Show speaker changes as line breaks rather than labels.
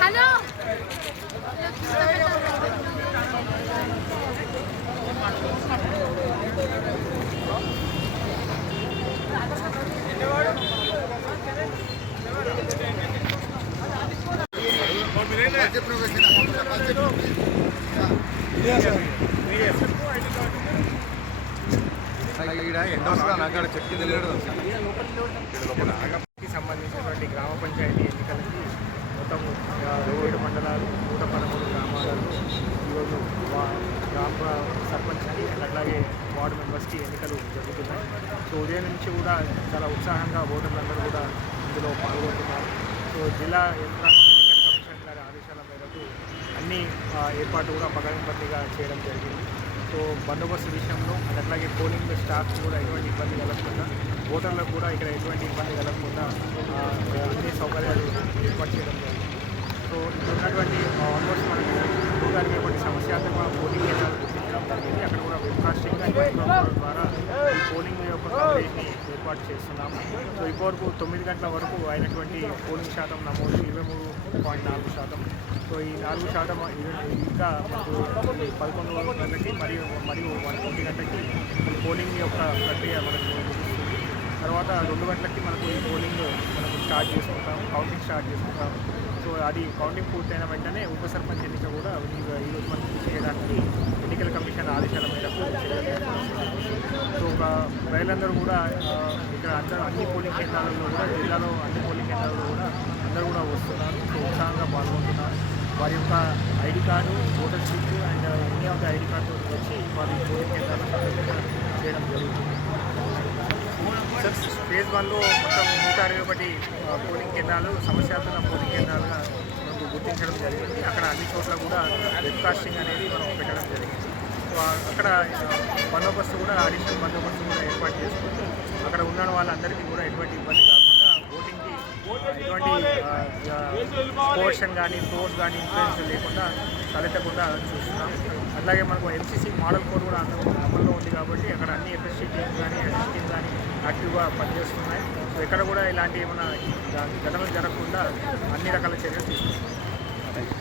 Hello. Hello
ఇక్కడ చెట్టు తెలియదు
కి సంబంధించినటువంటి గ్రామ పంచాయతీ ఎన్నికలకి మొత్తం ఏడు మండలాలు నూట పదమూడు గ్రామాలలో ఈరోజు గ్రామ సర్పంచ్కి అండ్ అట్లాగే వార్డు మెంబర్స్కి ఎన్నికలు జరుగుతున్నాయి. సో ఉదయం నుంచి కూడా చాలా ఉత్సాహంగా ఓటర్లందరూ కూడా ఇందులో పాల్గొంటున్నారు. సో జిల్లా యంత్రాంగం ఎన్నికల కమిషన్ గారి ఆదేశాల మేరకు అన్ని ఏర్పాటు కూడా పగడంబట్టిగా చేయడం జరిగింది. సో బందోబస్తు విషయంలో అది అట్లాగే పోలింగ్ స్టాఫ్ కూడా ఎటువంటి ఇబ్బంది కలగకుండా ఓటర్లకు కూడా ఇక్కడ ఎటువంటి ఇబ్బంది కలగకుండా అన్ని సౌకర్యాలు ఏర్పాటు చేయడం జరిగింది. సో ఇక్కడ ఉన్నటువంటి ఆల్మోస్ట్ మనకి నూట సమస్య ఒకటి సమస్యాత్మక పోలింగ్ కేంద్రాలు గుర్తించడం జరిగింది. అక్కడ కూడా వెబ్కాస్టింగ్ ద్వారా ఈ పోలింగ్ యొక్క కవరేజ్ని ఏర్పాటు చేస్తున్నాము. సో ఇప్పటివరకు తొమ్మిది గంటల వరకు అయినటువంటి పోలింగ్ శాతం నమోదు ఇరవై మూడు పాయింట్ నాలుగు శాతం. సో ఈ నాలుగు శాతం ఇంకా మనకు పదకొండు గంటలకి మరియు మరియు ఒంటి గంటకి పోలింగ్ యొక్క ప్రక్రియ మనకు తర్వాత రెండు గంటలకి మనకు ఈ పోలింగ్ మనకు స్టార్ట్ చేసుకుంటాం కౌంటింగ్ స్టార్ట్ చేసుకుంటాం. సో అది కౌంటింగ్ పూర్తయిన వెంటనే ఉప సర్పంచ్ ఎన్నిక కూడా ఈ ఈరోజు మనం చేయడానికి ఎన్నికల కమిషన్ ఆదేశాల మేరకు సో ఒక ప్రజలందరూ కూడా ఇక్కడ అందరూ అన్ని పోలింగ్ కేంద్రాలలో కూడా జిల్లాలో అన్ని పోలింగ్ కేంద్రాలలో కూడా అందరూ కూడా వస్తున్నారు. సో ఉత్సాహంగా పాల్గొంటున్నారు. వారి యొక్క ID card voter slip and any of the ID card వచ్చి వారి పోలింగ్ కేంద్రాలు చేయడం జరుగుతుంది. ఫేజ్ వన్లో మొత్తం నూట అరవై ఒకటి పోలింగ్ కేంద్రాలు సమస్యాత్మక పోలింగ్ కేంద్రాలుగా మనకు గుర్తించడం జరిగింది. అక్కడ అన్ని చోట్ల కూడా వెబ్కాస్టింగ్ అనేది మనం పెట్టడం జరిగింది. సో అక్కడ బందోబస్తు కూడా అడిషనల్ బందోబస్తు కూడా ఏర్పాటు చేసుకుంటూ అక్కడ ఉన్న వాళ్ళందరికీ కూడా ఎటువంటి ఇబ్బంది కాదు ఎటువంటి పోర్షన్ కానీ ఫోర్స్ కానీ ఇన్ఫ్లుయెన్స్ లేకుండా తలెత్తకుండా చూస్తున్నాం. అలాగే మనకు ఎంసీసీ మోడల్ కోడ్ కూడా అమలు అమల్లో ఉంది కాబట్టి అక్కడ అన్ని ఎఫ్ఎస్సీ టీమ్ కానీ ఎస్సీ టీమ్ కానీ యాక్టివ్గా పనిచేస్తున్నాయి. సో ఎక్కడ కూడా ఇలాంటి ఏమైనా ఘటనలు జరగకుండా అన్ని రకాల చర్యలు తీసుకుంటున్నాం.